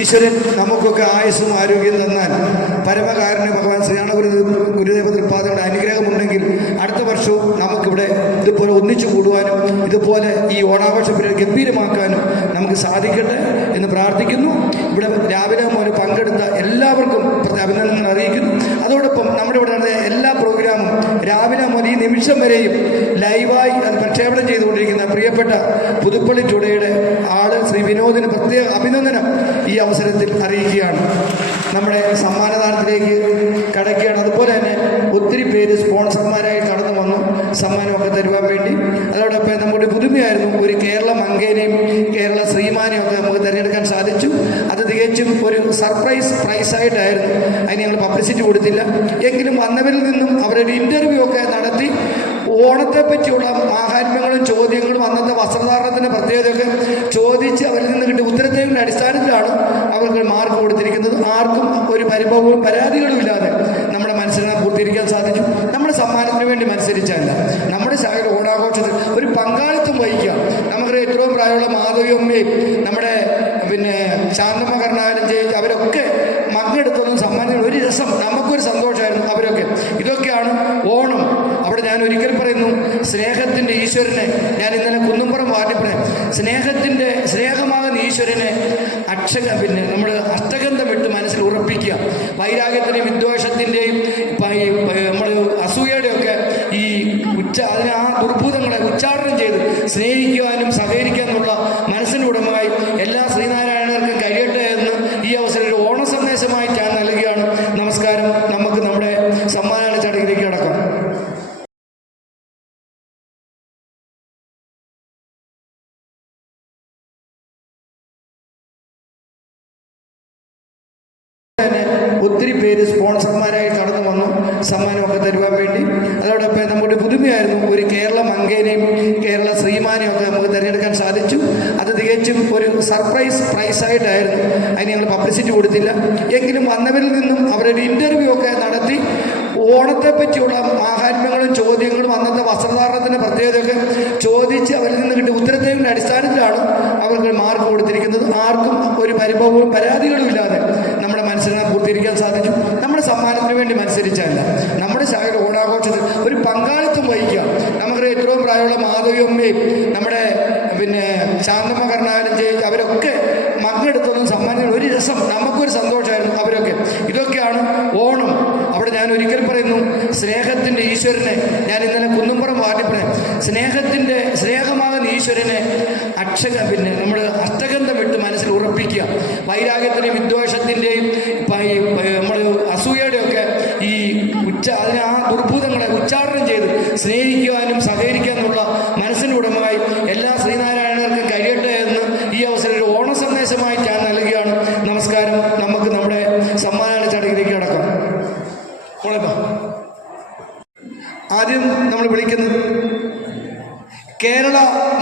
ഈശ്വരൻ നമുക്കൊക്കെ ആയുസ്സും ആരോഗ്യം തന്നാൽ പരമകാരുണ്യ ഭഗവാൻ ശ്രീനാരായണ ഗുരുദേവ തൃപ്പാദങ്ങളുടെ അനുഗ്രഹമുണ്ടെങ്കിൽ അടുത്ത വർഷവും നമുക്കിവിടെ ഇതുപോലെ ഒന്നിച്ചു കൂടുവാനും ഇതുപോലെ ഈ ഓണാഘോഷ പരിപാടി ഗംഭീരമാക്കാനും നമുക്ക് സാധിക്കട്ടെ എന്ന് പ്രാർത്ഥിക്കുന്നു. ഇവിടെ രാവിലെ മുതൽ പങ്കെടുത്ത എല്ലാവർക്കും അഭിനന്ദനങ്ങൾ അറിയിക്കുന്നു. അതോടൊപ്പം നമ്മുടെ ഇവിടെ നടന്ന എല്ലാ പ്രോഗ്രാമും രാവിലെ മുതൽ ഈ നിമിഷം വരെയും ലൈവായി അത് പ്രക്ഷേപണം ചെയ്തുകൊണ്ടിരിക്കുന്ന പ്രിയപ്പെട്ട പുതുപ്പള്ളി ടുഡേയുടെ ആള് ശ്രീ വിനോദിന് പ്രത്യേക അഭിനന്ദനം ഈ അവസരത്തിൽ അറിയിക്കുകയാണ്. നമ്മുടെ സമ്മാനദാനത്തിലേക്ക് കടക്കുകയാണ്. അതുപോലെ തന്നെ ഒത്തിരി പേര് സ്പോൺസർമാരായി കടന്നു വന്നു സമ്മാനമൊക്കെ തരുവാൻ വേണ്ടി. അതോടൊപ്പം നമ്മുടെ പുതുമയായിരുന്നു ഒരു കേരള മങ്കേനെയും കേരള ശ്രീമാനെയും ഒക്കെ നമുക്ക് തിരഞ്ഞെടുക്കാൻ സാധിച്ചു. അത് തികച്ചും ഒരു സർപ്രൈസ് പ്രൈസായിട്ടായിരുന്നു. അതിന് ഞങ്ങൾ പബ്ലിസിറ്റി കൊടുത്തില്ല. എങ്കിലും വന്നവരിൽ നിന്നും അവരൊരു ഇൻ്റർവ്യൂ ഒക്കെ നടത്തി ഓണത്തെ പറ്റിയുള്ള മാഹാത്മ്യങ്ങളും ചോദ്യങ്ങളും അന്നത്തെ വസ്ത്രധാരണത്തിൻ്റെ പ്രത്യേകതയൊക്കെ ചോദിച്ച് അവരിൽ നിന്ന് കിട്ടിയ ഉത്തരത്തിന്റെ അടിസ്ഥാനത്തിലാണ് അവർക്ക് മാർക്ക് കൊടുത്തിരിക്കുന്നത്. ആർക്കും ഒരു പരിഭവവും പരാതികളും ഇല്ലാതെ നമ്മുടെ മത്സരം പൂർത്തീകരിക്കാൻ സാധിച്ചു. നമ്മുടെ സമ്മാനത്തിന് വേണ്ടി മത്സരിച്ചല്ല, നമ്മുടെ ശാഖയുടെ ഓണാഘോഷത്തിൽ ഒരു പങ്കാളിത്തം വഹിക്കാം. നമുക്ക് ഏറ്റവും പ്രായമുള്ള മാധവിയമ്മയും നമ്മുടെ ശാന്തമ്മ കർണാകരൻ ചെയ്ത് അവരൊക്കെ മകനെടുത്തൊന്നും സമ്മാനിക്കുന്ന ഒരു രസം, നമുക്കൊരു സന്തോഷമായിരുന്നു അവരൊക്കെ. ഇതൊക്കെയാണ് ഓണം. അവിടെ ഞാൻ ഒരിക്കൽ പറയുന്നു, സ്നേഹത്തിൻ്റെ ഈശ്വരനെ, ഞാൻ ഇന്നലെ കുന്നുംപുറം വാർഡിപ്പറയാം, സ്നേഹമാകുന്ന ഈശ്വരനെ നമ്മൾ അഷ്ടഗന്ധം ഇട്ട് മനസ്സിൽ ഉറപ്പിക്കുക. വൈരാഗ്യത്തിൻ്റെയും വിദ്വേഷത്തിൻ്റെയും നമ്മൾ അസൂയയുടെയൊക്കെ ഈ അതിന് ആ ദുർഭൂതങ്ങളെ ഉച്ചാരണം ചെയ്ത് സ്നേഹിക്കുവാനും സഹകരിക്കാനുള്ള മനസ്സിൻ്റെ ഉടമയായി എല്ലാ ശ്രീനാരായണർക്കും കഴിയട്ടെ എന്ന് ഈ അവസരം ഒരു ഓണ സന്ദേശമായി ഞാൻ നൽകുകയാണ്. നമസ്കാരം. നമുക്ക് നമ്മുടെ സമ്മാന ചടങ്ങിലേക്ക് കടക്കാം. ഒത്തിരി പേര് സ്പോൺസർമാരായി കടന്നു വന്നു സമ്മാനമൊക്കെ തരുവാൻ വേണ്ടി. അതോടൊപ്പം നമ്മുടെ പുതുമയായിരുന്നു ഒരു കേരള മങ്കേനെയും കേരള ശ്രീമാനെയും ഒക്കെ നമുക്ക് തിരഞ്ഞെടുക്കാൻ സാധിച്ചു. അത് തികച്ചും ഒരു സർപ്രൈസ് പ്രൈസായിട്ടായിരുന്നു. അതിന് ഞങ്ങൾ പബ്ലിസിറ്റി കൊടുത്തില്ല. എങ്കിലും വന്നവരിൽ നിന്നും അവരൊരു ഇൻ്റർവ്യൂ ഒക്കെ നടത്തി ഓണത്തെ പറ്റിയുള്ള മാഹാത്മ്യങ്ങളും ചോദ്യങ്ങളും അന്നത്തെ വസ്ത്രധാരണത്തിൻ്റെ പ്രത്യേകതയൊക്കെ ചോദിച്ച് അവരിൽ നിന്ന് കിട്ടിയ ഉത്തരത്തിന്റെ അടിസ്ഥാനത്തിലാണ് അവർക്ക് മാർക്ക് കൊടുത്തിരിക്കുന്നത്. ആർക്കും ഒരു പരിഭവവും പരാതികളും ഇല്ലാതെ നമ്മുടെ മത്സരം പൂർത്തീകരിക്കാൻ സാധിച്ചു. നമ്മുടെ സമ്മാനത്തിന് വേണ്ടി മത്സരിച്ചല്ല, നമ്മുടെ ശാഖയുടെ ഓണാഘോഷത്തിൽ ഒരു പങ്കാളിത്തം വഹിക്കാം. നമുക്ക് ഏറ്റവും പ്രായമുള്ള മാധവിയമ്മയും നമ്മുടെ ശാന്തമ്മ കർണാകരൻ ചെയ്ത് അവരൊക്കെ മകനെടുത്തൊന്നും സമ്മാനിക്കുന്ന ഒരു രസം, നമുക്കൊരു സന്തോഷമായിരുന്നു അവരൊക്കെ. ഇതൊക്കെയാണ് ഓണം. അവിടെ ഞാൻ ഒരിക്കൽ പറയുന്നു, സ്നേഹത്തിൻ്റെ ഈശ്വരനെ, ഞാൻ ഇന്നലെ കുന്നുംപുറം വാർഡിപ്പറയാം, സ്നേഹമാകുന്ന ഈശ്വരനെ നമ്മൾ അഷ്ടഗന്ധം ഇട്ട് മനസ്സിൽ ഉറപ്പിക്കുക. വൈരാഗ്യത്തിൻ്റെയും വിദ്വേഷത്തിൻ്റെയും നമ്മൾ അസൂയയുടെയൊക്കെ ഈ അതിന് ആ ദുർഭൂതങ്ങളെ ഉച്ചാരണം ചെയ്ത് സ്നേഹിക്കുവാനും സഹകരിക്കാനുള്ള മനസ്സിൻ്റെ ഉടമയായി എല്ലാ ശ്രീനാരായണർക്കും കഴിയട്ടെ എന്ന് ഈ അവസരം ഒരു ഓണ സന്ദേശമായി ഞാൻ നൽകുകയാണ്. നമസ്കാരം. നമുക്ക് നമ്മുടെ സമ്മാന ചടങ്ങിലേക്ക് കടക്കാം. ആദ്യം നമ്മൾ വിളിക്കുന്നത് കേരള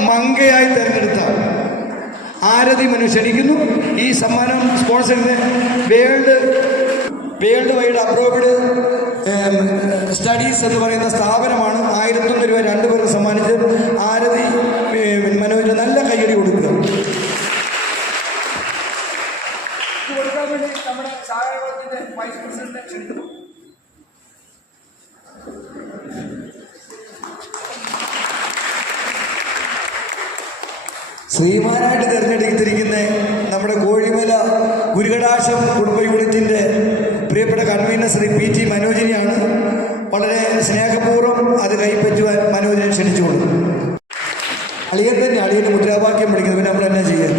മങ്കയായി തെരഞ്ഞെടുത്ത ആരതി മനു ക്ഷണിക്കുന്നു. ഈ സമ്മാനം സ്പോൺസർ ചെയ്ത് വേൾഡ് വൈഡ് അപ്രൂവ്ഡ് സ്റ്റഡീസ് എന്ന് പറയുന്ന സ്ഥാപനമാണ്. 1,001 രൂപ രണ്ടുപേർക്ക് സമ്മാനിച്ച് ആരതി മനോജിന് നല്ല കയ്യടി കൊടുക്കുക. ഇത് കൊടുക്കാൻ വേണ്ടി നമ്മുടെ സഹായത്തിന്റെ വൈസ് പ്രസിഡന്റ് ക്ഷണിക്കുന്നു. ശ്രീമാനായിട്ട് തിരഞ്ഞെടുത്തിരിക്കുന്ന നമ്മുടെ കോഴിമല ഗുരുകടാക്ഷം കുടുംബ യൂണിറ്റിൻ്റെ പ്രിയപ്പെട്ട കൺവീനർ ശ്രീ PT മനോജിനെയാണ്. വളരെ സ്നേഹപൂർവ്വം അത് കൈപ്പറ്റുവാൻ മനോജിനെ ക്ഷണിച്ചു കൊടുക്കും. അളിയൻ തന്നെ, അളിയൻ്റെ മുദ്രാവാക്യം വിളിക്കുന്നത്, പിന്നെ നമ്മൾ എന്നാ ചെയ്യാൻ.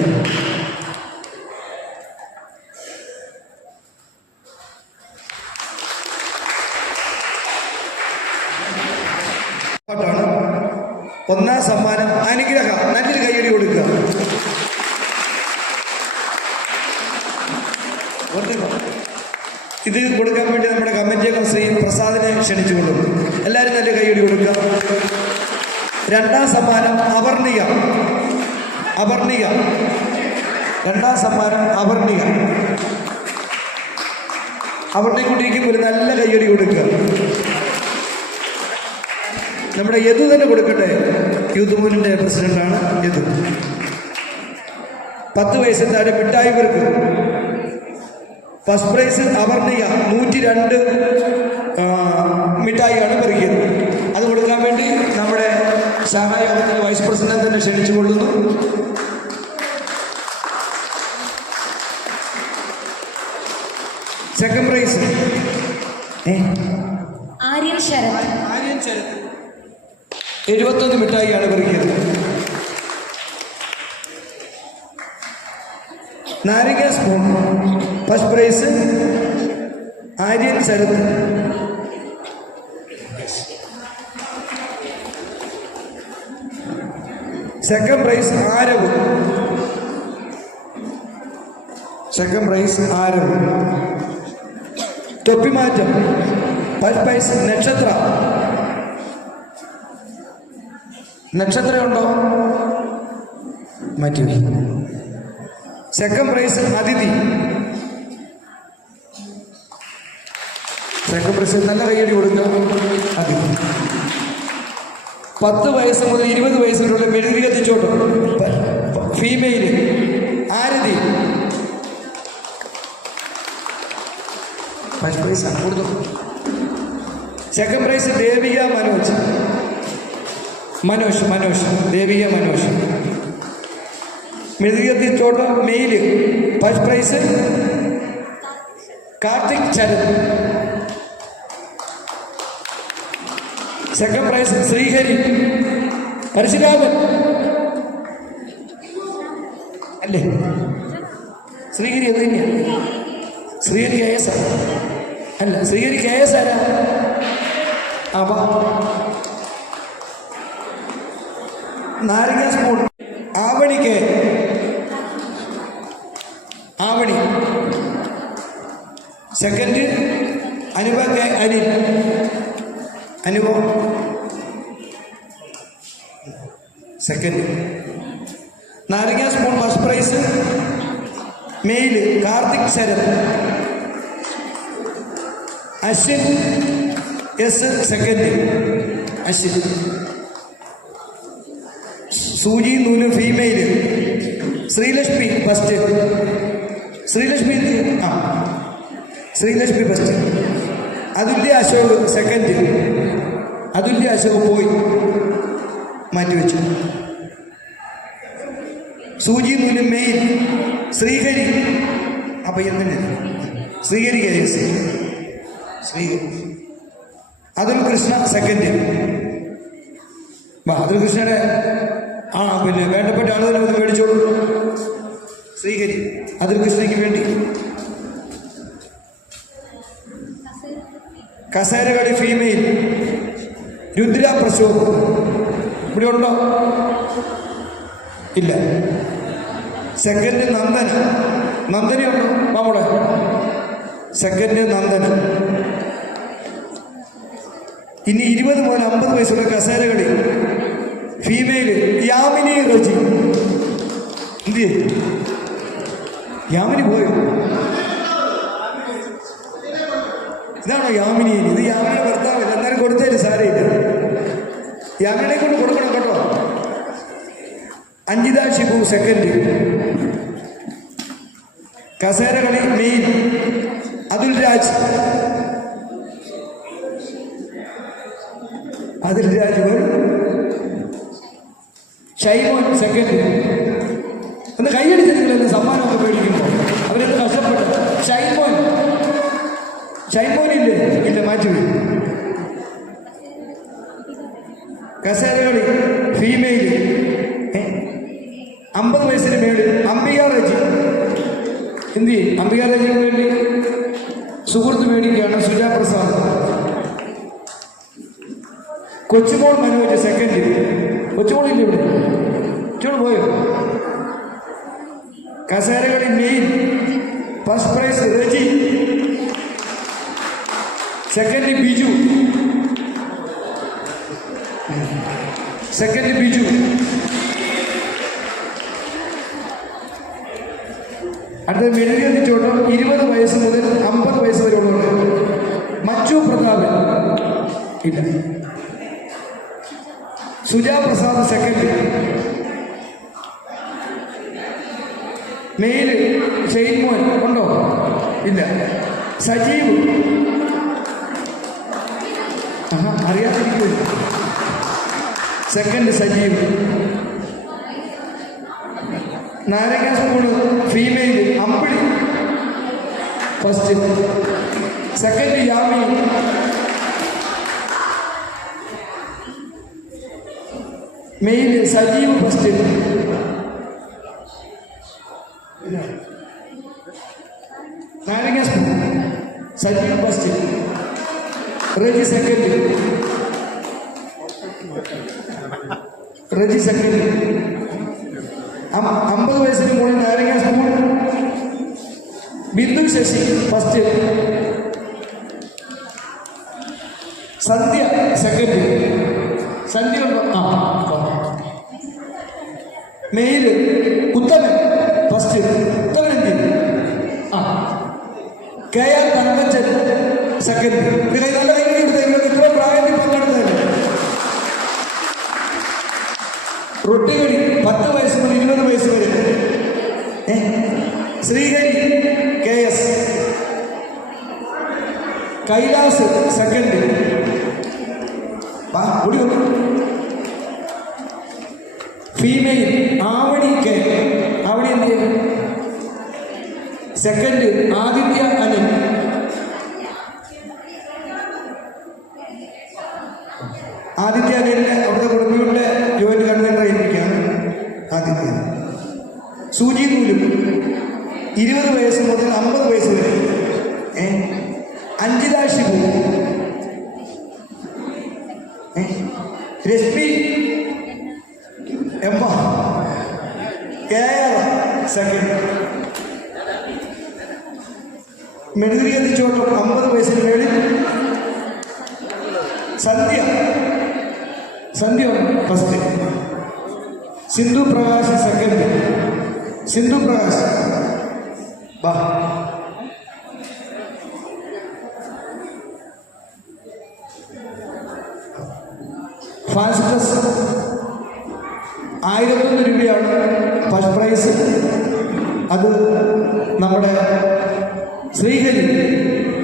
ഒന്നാം സമ്മാനം അനുഗ്രഹം. നല്ലൊരു കയ്യടി കൊടുക്കുക. ഇത് കൊടുക്കാൻ വേണ്ടി നമ്മുടെ കമ്മിറ്റി അംഗം ശ്രീ പ്രസാദിനെ ക്ഷണിച്ചുകൊള്ളുന്നു. എല്ലാവരും നല്ല കയ്യടി കൊടുക്കുക. രണ്ടാം സമ്മാനം അവർണിക. രണ്ടാം സമ്മാനം അവർണിക. അവർണിക്കുട്ടിക്കും ഒരു നല്ല കയ്യടി കൊടുക്കുക. നമ്മുടെ യദു തന്നെ കൊടുക്കട്ടെ. യൂത്ത് മൂവ്മെന്റിന്റെ പ്രസിഡന്റാണ് യദു. 10 വയസ്സിൽ താഴെ മിഠായി കൊടുക്കും. ഫസ്റ്റ് പ്രൈസ് അവർണിക 102 മിഠായിയാണ് പെറുക്കിയത്. അത് കൊടുക്കാൻ വേണ്ടി നമ്മുടെ ശാഖായോഗത്തിന്റെ വൈസ് പ്രസിഡന്റ് തന്നെ ക്ഷണിച്ചുകൊള്ളുന്നു. സെക്കൻഡ് പ്രൈസ് ആര്യൻ ശരത് 71 മിഠായിയാണ് പെറുക്കിയത്. നാരങ്ങ spoon first prize Aryan Sharath. Second prize Aarav. Second prize Aarav. തൊപ്പിമാറ്റം ഫസ്റ്റ് പ്രൈസ് നക്ഷത്ര. നക്ഷത്രമുണ്ടോ? മാറ്റി. Second prize Athidhi. Second prize നല്ല കൈയടി കൊടുക്കുക. അതിഥി 10 വയസ്സ് മുതൽ 20 വയസ്സിലുള്ള മെഴുകുതിരി കത്തിച്ചോട്ടോ. ഫീമെയില് ആരതി. ഫസ്റ്റ് പ്രൈസ് ആണ് കൊടുത്തു. Second prize Devika Manoj. ദേവിക മനോജ് മെഴുകുതിരി കത്തിച്ചോട്ടോ male. First prize Karthik Charan. Second prize Sreehari. Parasuraman അല്ലേ? ശ്രീഹരി അത് തന്നെയാണ്. ശ്രീഹരി KS അല്ല, ശ്രീഹരി KS ആരാ? അപ്പൊ നാരങ്ങ സ്പൂൺ ആവണിക്ക്. ആവണി. Second Anupa K Anil. അനുഭവം സെക്കൻഡ്. നാരങ്ങ spoon first prize male Karthik Sharath. Ashwin S second. Ashwin. സൂചി നൂല് female Sreelakshmi first. Sreelakshmi first. Athulya Ashok second. Athulya Ashok പോയി, മാറ്റിവെച്ചു. സൂചി നൂല് മെയിൻ ശ്രീഹരി. അപ്പൊ എന്തിന് ശ്രീഹരി KS. ശ്രീഹരി. അതുൽ കൃഷ്ണ സെക്കൻഡ്. അതുൽ കൃഷ്ണയുടെ പിന്നെ വേണ്ടപ്പെട്ട ആളുകൾ ഒന്ന് മേടിച്ചോളൂ. ശ്രീഹരി അതുൽ കൃഷ്ണയ്ക്ക് വേണ്ടി. കസേരകളി ഫീമെയിൽ രുദ്ര പ്രശോഭ്. ഇവിടെ ഉണ്ടോ? ഇല്ല. സെക്കൻഡ് നന്ദന. നന്ദനയുണ്ടോ നമ്മുടെ? സെക്കൻഡ് നന്ദന. ഇനി 20 മുതൽ 50 വയസ്സുള്ള കസേരകളി ഫീമെയില് യാമിനി റജി. എന്ത് ചെയ്യും? യാമിനി പോയോ? ഇതാണോ യാമിനി? ഇത് യാമിനിയുടെ ഭർത്താവില്ല. എന്നാലും കൊടുത്തേലും സാരയില്ല. യാമിനെ കൊണ്ട് കൊടുക്കണം കേട്ടോ. അഞ്ജിത ഷിബു സെക്കൻഡ്. കസേരകളി മെയിൻ അതുൽ രാജ്. അതുൽ രാജ് ഷൈമോൻ സെക്കൻഡ്. ഒന്ന് കൈയടിച്ചിട്ടില്ലല്ലോ സമ്മാനമൊക്കെ മേടിക്കുമ്പോൾ. അവരെന്ത് കഷ്ടപ്പെട്ടു. ഷൈമോനില്ലേ? ഇല്ല, മാറ്റിവരും. കസേരകളി ഫീമെയിൽ 50 വയസ്സിന് മേളിൽ അംബിക റജി. എന്ത് ചെയ്യും? അംബിക റജിക്ക് വേണ്ടി സുഹൃത്ത് മേടിക്കുകയാണ് സുജാ പ്രസാദ്. കൊച്ചുമോൾ മനോജ് സെക്കൻഡ്. കൊച്ചുമോളില്ല ഇവിടെ? കൊച്ചുമോൾ പോയോ? കസേരകളി main first prize Reji. Second Biju. അടുത്ത മെഴുകുതിരിച്ചോട്ടം 20 വയസ്സ് മുതൽ 50 വയസ്സ് വരെ ഉള്ളവർ. മച്ചു പ്രതാപൻ ഇല്ല. സുജാ പ്രസാദ് സെക്കൻഡ്. മെയില് ഷെയ്ൻമോൻ ഉണ്ടോ? ഇല്ല. സജീവ് അറിയാതിരിക്കില്ല. സെക്കൻഡ് സജീവ്. നാരങ്ങ spoon female Ambili first. Second Yamini. Male Sajeev first. നാരങ്ങ spoon Sajeev first. Reji second. Reji second. 50 വയസ്സിന് മുകളിൽ നാരങ്ങ spoon Bindu Sasi first. Sandhya second. Sandhya male Uthaman first. Uthaman എന്ത് KR തങ്കച്ചൻ സെക്കൻഡ്. നല്ല കൈ ഇത്ര പ്രായത്തിൽ പങ്കെടുത്തതല്ലേ. റൊട്ടികളി 10 വയസ്സ് മുതൽ 20 വയസ്സ് വരെ. ശ്രീഹരി KS. കൈലാസ് സെക്കൻഡ്. കൂടി വന്നു. Female Avani K. ആവണി എന്ത് ചെയ്യും? സെക്കൻഡ്. ആദിത്യ അനിൽ. ആദിത്യ അനിലിനെ അവിടുത്തെ കുടുംബിയുടെ ജോയിന്റ് കൺവീനർ ആയിരിക്കുകയാണ് ആദിത്യ. സൂചി നൂലും 20 വയസ്സ് മുതൽ 50 വയസ്സ് വരെ. അഞ്ജിത ഷിബു. രശ്മി എമ്മ KR സെക്കൻഡ്. മെഴുകുതിരി എത്തിച്ചോട്ടും 50 വയസ്സിന് മേളിൽ. സന്ധ്യ ഫസ്റ്റ്. സിന്ധു പ്രകാശ് സെക്കൻഡ്. സിന്ധു പ്രകാശ് ബാ. ഫാസ്റ്റ് ഡ്രസ് 1001 രൂപയാണ് ഫസ്റ്റ് പ്രൈസ്. അത് നമ്മുടെ ശ്രീഹരി.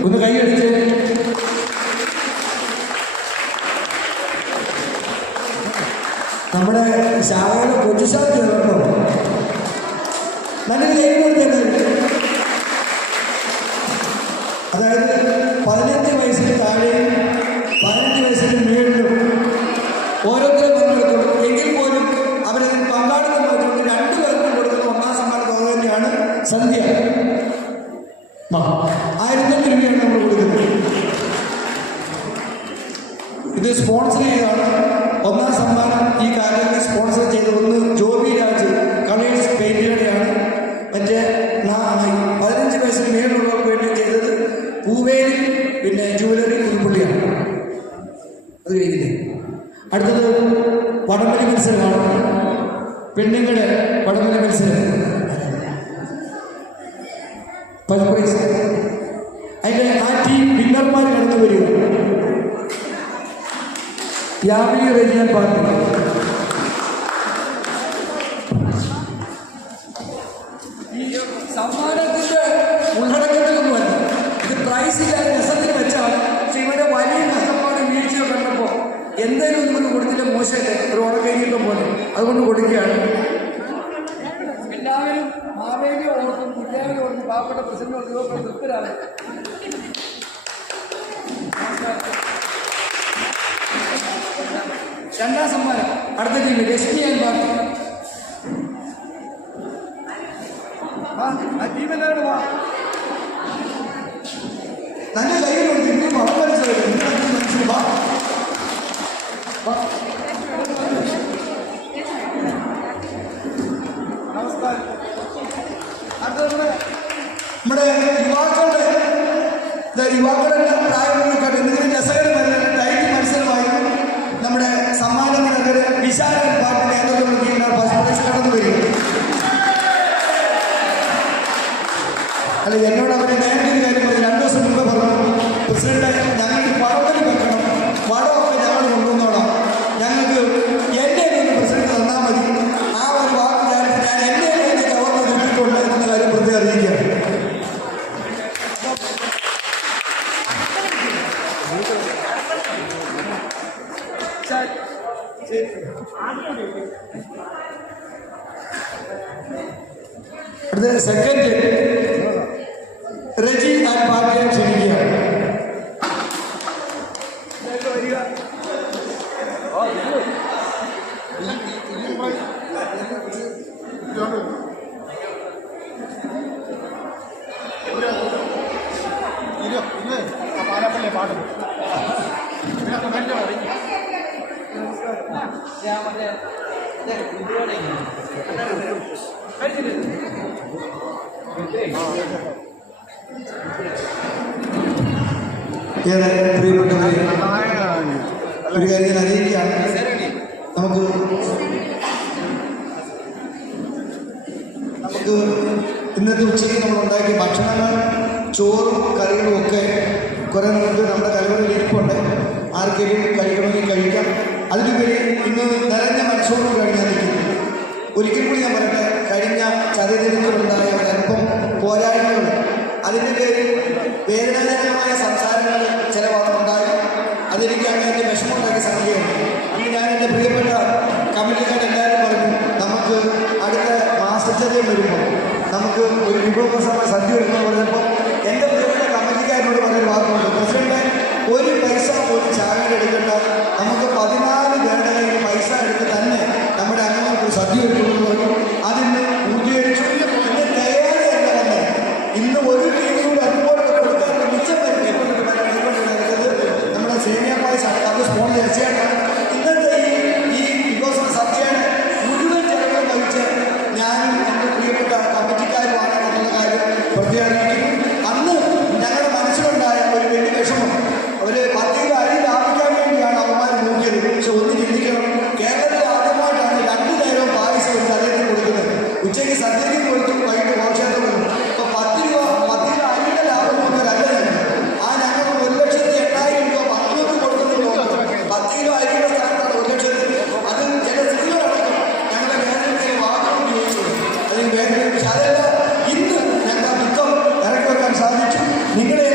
ഒന്ന് കൈയടിച്ച്. നമ്മുടെ ശാഖയുടെ പൊതുശാഖ കേട്ടോ. നല്ലൊരു കൈ കൊടുത്തേ. അതായത് 15 വയസ്സിന് താഴെയും 15 വയസ്സിന് മുകളിലും ഓരോരുത്തരും പങ്കെടുക്കും. എങ്കിൽ പോലും അവരതിൽ പങ്കാളിത്തം വെച്ചുകൊണ്ട് 2 പേർക്കും കൊടുക്കുന്ന 1ാം സമ്മാന തുക തന്നെയാണ് സന്ധ്യ. 1001 രൂപയാണ് നമ്മൾ കൊടുക്കുന്നത്. ഇത് സ്പോൺസർ ചെയ്താണ്. 1ാം സമ്മാനം ഈ കാലഘട്ടത്തിൽ സ്പോൺസർ ചെയ്ത് ഒന്ന് ജോബി രാജ് കളേഴ്സ് പെയിന്റുകളുടെയാണ്. മറ്റേ 15 വയസ്സിന് മേലുള്ളവർക്ക് വേണ്ടി ചെയ്തത് പൂവേലി പിന്നെ ജൂവലറി പുതുപ്പള്ളിയാണ്. അത് കഴിഞ്ഞില്ലേ. അടുത്തത് വടംവലി മത്സരമാണ്. പെണ്ണുങ്ങളുടെ വടംവലി മത്സരം. First prize. അതിൻ്റെ ആ ടീം വിന്നർമാർ കടന്നു വരിക. യാമിനി റെജിയൻ പാർട്ടി. ഈ സമ്മാനത്തിന്റെ ഉള്ളടക്കത്തിലൊന്നുമല്ല. ഇത് പ്രൈസില്ലാതെ രസത്തിന് വെച്ചാണ്. പക്ഷെ ഇവിടെ വലിയ നഷ്ടപ്പാട് വീഴ്ച കണ്ടപ്പോൾ എന്തെങ്കിലും ഒന്നും കൊടുത്തില്ല. മോശമല്ലേ ഒരു ഓണക്കൈനീട്ടം പോലെ. അതുകൊണ്ട് കൊടുക്കുകയാണ്. എല്ലാവരും മാവേലി ഓർക്കും കുട്ടിയാവലി ഓർക്കും പാവപ്പെട്ട പ്രസിഡന്റ് ഉപയോഗപ്പെടുന്ന തൃപ്തരാണ്. രണ്ടാം സമ്മാനം അടുത്ത ടീം ലക്ഷ്മി ആൻഡ് പാർട്ടി. ആ ടീം എല്ലാവരും വാ. നല്ല കൈ കൊടുത്തു. പണം മനസ്സിലായി. നമസ്കാരം. അടുത്ത നമ്മുടെ യുവാക്കളുടെ പ്രായങ്ങളൊക്കെ എന്തെങ്കിലും രസകരമായിട്ട് മത്സരമായിരുന്നു. നമ്മുടെ സമ്മാനത്തിനകത്ത് വിശാല പാർട്ടി നേതൃത്വം കടന്നു വരിക. അല്ല, എന്നോട് അവർ നേരത്തെ ഒരു കാര്യം പറഞ്ഞു. 2 ദിവസം മുമ്പ് പറഞ്ഞു, പ്രസിഡന്റ് ഞങ്ങൾക്ക് പടവലി വെക്കണം, പടമൊക്കെ ഞങ്ങൾ കൊണ്ടുവന്നോളാം, ഞങ്ങൾക്ക് എന്നെ ഒന്ന് പ്രസിഡന്റ് തന്നാൽ മതി. ആ ഒരു വാക്ക് ഞാൻ എന്നെ ഗവർണർ കിട്ടിയിട്ടുണ്ട് എന്ന കാര്യം പ്രത്യേകം അറിയിക്കുകയാണ്. അടുത്ത സെക്കൻഡ് റെജി ആൻഡ് പാർട്ടിയെ ക്ഷണിക്കുകയാണ്. ഏറെ പ്രിയപ്പെട്ടവരെ, ഒരു കാര്യം ഞാൻ അറിയിക്കുകയാണ്. നമുക്ക് ഇന്നത്തെ ഉച്ചയ്ക്ക് നമ്മൾ ഉണ്ടാക്കിയ ഭക്ഷണങ്ങൾ, ചോറും കറികളും ഒക്കെ കുറേ നമുക്ക് നമ്മുടെ കലവറയിൽ ഇരിപ്പുണ്ട്. ആർക്കെങ്കിലും കഴിക്കണമെങ്കിൽ കഴിക്കാം. അതിലുപരി ഇന്ന് നിറഞ്ഞ മനസ്സോടും കഴിഞ്ഞാൽ നിൽക്കുന്നു. ഒരിക്കൽ കൂടി ഞാൻ പറയട്ടെ, കഴിഞ്ഞ ചതയത്തിനുണ്ടായ ഒരല്പം പോരായ്മകൾ, അതിൻ്റെ പേരിൽ വേദനാജനകമായ സംസാരങ്ങൾ ചില ഭാഗത്തുണ്ടായി. അതെനിക്ക് അങ്ങനെ വിഷമമുണ്ടാക്കിയ സംഖ്യയുണ്ട്. അന്ന് ഞാൻ എൻ്റെ പ്രിയപ്പെട്ട കമ്മിറ്റിക്കാരെല്ലാവരും പറഞ്ഞു, നമുക്ക് അടുത്ത മാസച്ചതയം വരുമ്പോൾ നമുക്ക് ഒരു വിഭവസമ സദ്യ വരുമ്പോൾ പറഞ്ഞപ്പോൾ എൻ്റെ പ്രിയപ്പെട്ട കമ്മിറ്റിക്കാരനോട് പറഞ്ഞൊരു വാക്കുണ്ട്, പ്രസിഡന്റ് ഒരു പൈസ ഒരു ചാകര എടുക്കേണ്ട, നമുക്ക് 14 പേരുടെ കയ്യിൽ പൈസ എടുത്ത് തന്നെ നമ്മുടെ അംഗങ്ങൾക്ക് ഒരു സദ്യ എടുക്കുന്നു പറഞ്ഞു. അതിന് പൂർത്തീകരിച്ചു. ഇന്ന് തയ്യാറ് തന്നെ വന്ന് ഇന്ന് ഒരു ടീമിലൂടെ അതുപോലെ കൊടുക്കാനുള്ള മിച്ചം നമ്മുടെ സേമിയ പായസാണ്. അത് സ്പോൺ തീർച്ചയായിട്ടാണ്. ഇന്നത്തെ ഈ വിഭവസമ സദ്യയുടെ മുഴുവൻ ചെലവും വഹിച്ച് ഞാനും എൻ്റെ പ്രിയപ്പെട്ട കമ്മിറ്റിക്കാരുമാണ് എന്നുള്ള കാര്യം പ്രത്യേകിക്കുന്നു. അന്ന് ഞങ്ങളുടെ മനസ്സിലുണ്ടായ ഒരു വലിയ വിഷമം, അവർ 10 കിലോ അരി ലാഭിക്കാൻ വേണ്ടിയാണ് അവന്മാർ നോക്കിയത്. പക്ഷെ ഒന്ന് ചിന്തിക്കണം, കേരളത്തിൽ ആദ്യമായിട്ടാണ് 2 നേരവും പായസം ഒരു സദ്യത്തിന് കൊടുക്കുന്നത്. ഉച്ചയ്ക്ക് സദ്യയ്ക്ക് കൊടുത്തു, വൈകിട്ട് മോക്ഷേത്രം കൊടുക്കും. അപ്പോൾ 10 കിലോ അരിയുടെ ലാഭം നോക്കിയതല്ല ഞങ്ങൾ. ആ ഞങ്ങൾ 1,08,000 രൂപ 10 കൊടുക്കുന്നത്. 10 കിലോ അരിയുടെ സ്ഥാനത്താണ് 1,00,000. അത് ചില സ്ത്രീകളടക്കം ഞങ്ങളുടെ വേദനയ്ക്ക് വാക്കുകൾ ചോദിച്ചത്. അതിന് വേദന. പക്ഷെ അതല്ല, ഇന്ന് ഞങ്ങൾ ദുഃഖം ഇറക്കി വെക്കാൻ സാധിച്ചു. നിങ്ങളെ